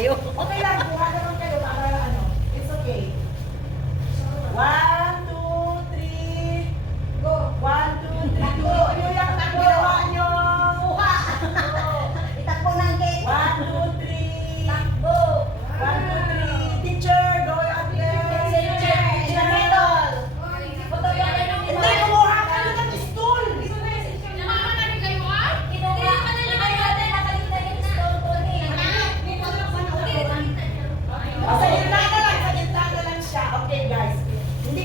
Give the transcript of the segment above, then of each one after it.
kayo. Okay lang, buha naman kayo para ano. It's okay. 1, 2, 3. Go. 1, 2, 3, go. Ano yung ginawa nyo? Buha. Itakbo ng gate. 1, 2, 3. Takbo. 1, 2, 3. Teacher, go again. Teacher, in the middle. Hindi, kumuha ka na ng stool. Sa gitna na lang siya. Okay guys. Hindi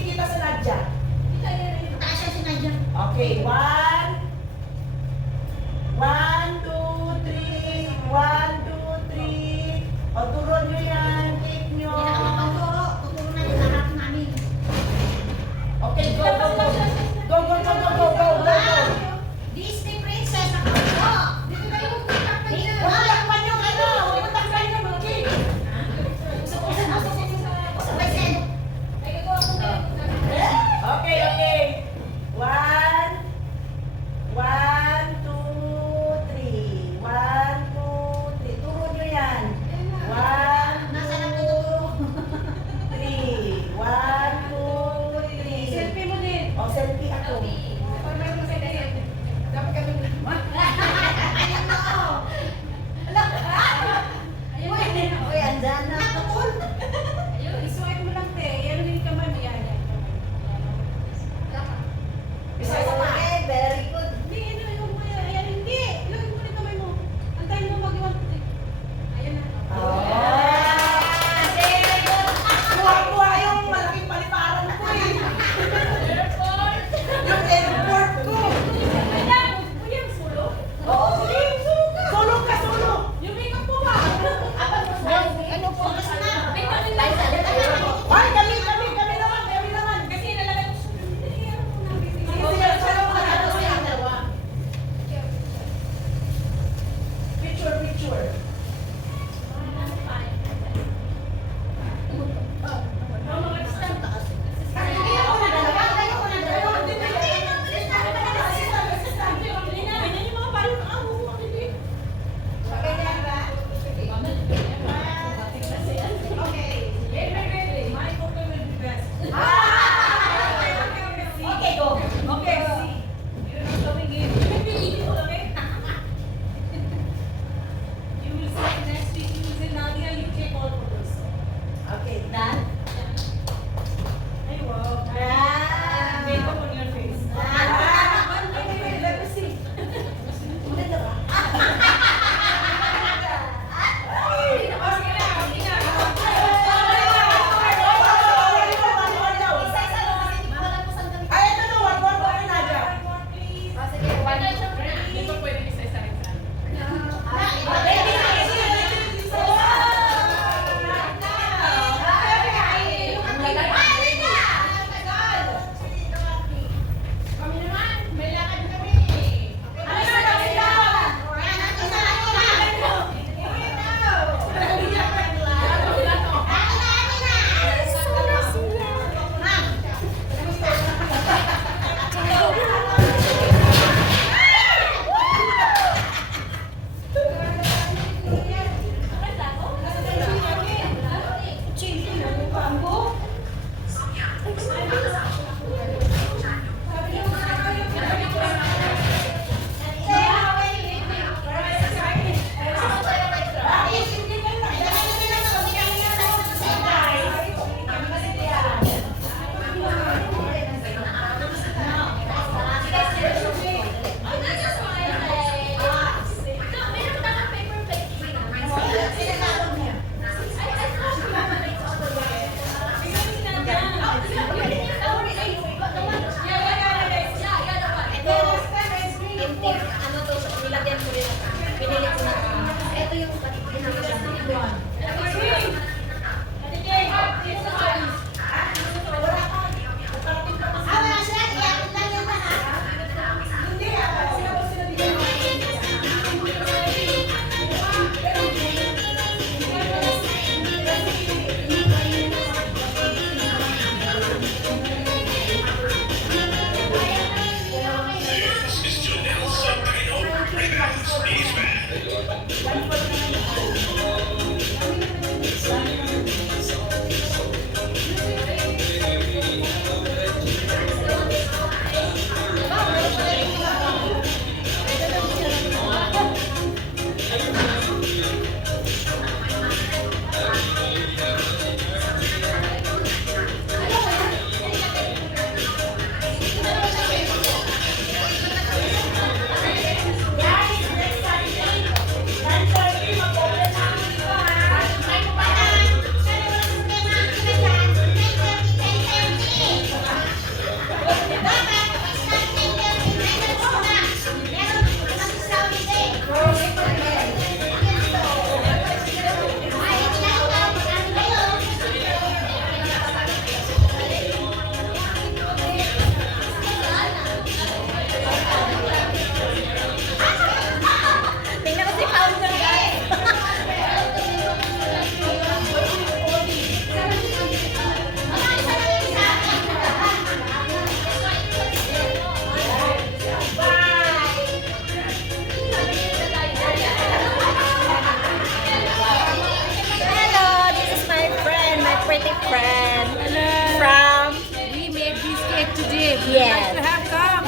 Steve. Yes. Nice to have come.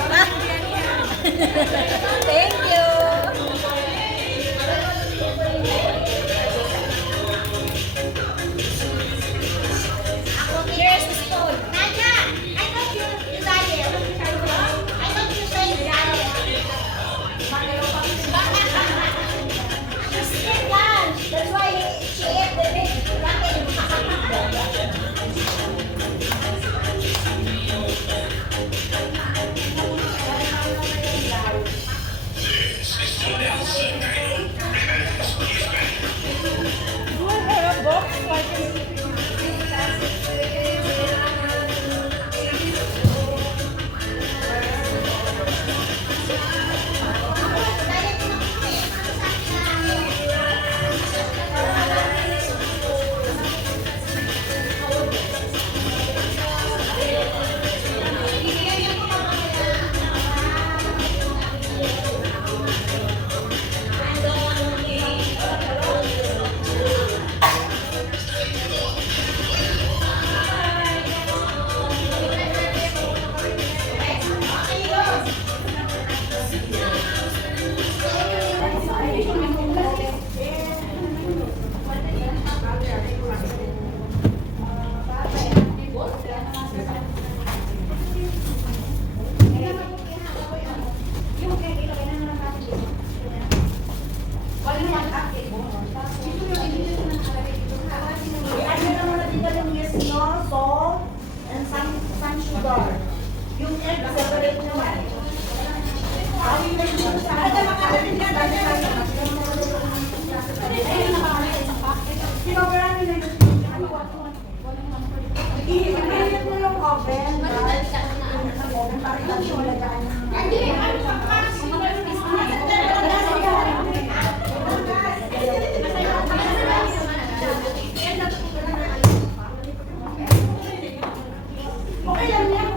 Thank you. Here's the spoon. Nana, I thought you diet. I thought you said diet. She skipped lunch. That's why she ate the big rocket. Do I have a box so I can... Ano naman natin yung yes, no, salt, and some sugar. Yung egg, separate naman. Ada makakasin ka na dyan. Sinobrahan nila yung ihihilit mo yung oven, guys. Yung oven, para lang yung lagaan. Okay lang yan.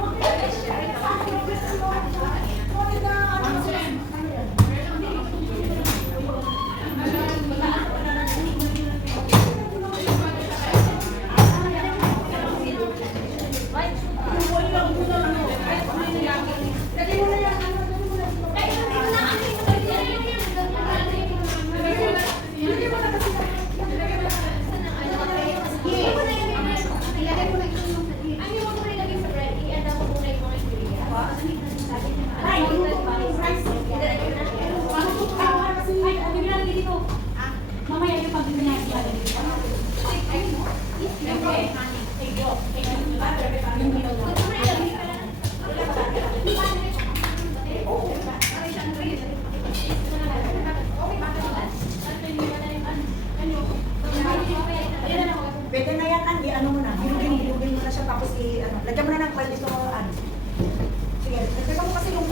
Pwede na yan, Andy. Ano mo na? Bilugin mo na siya tapos ano. Lagyan mo na ng kwento ito. Sige, nagtaka mo kasi yung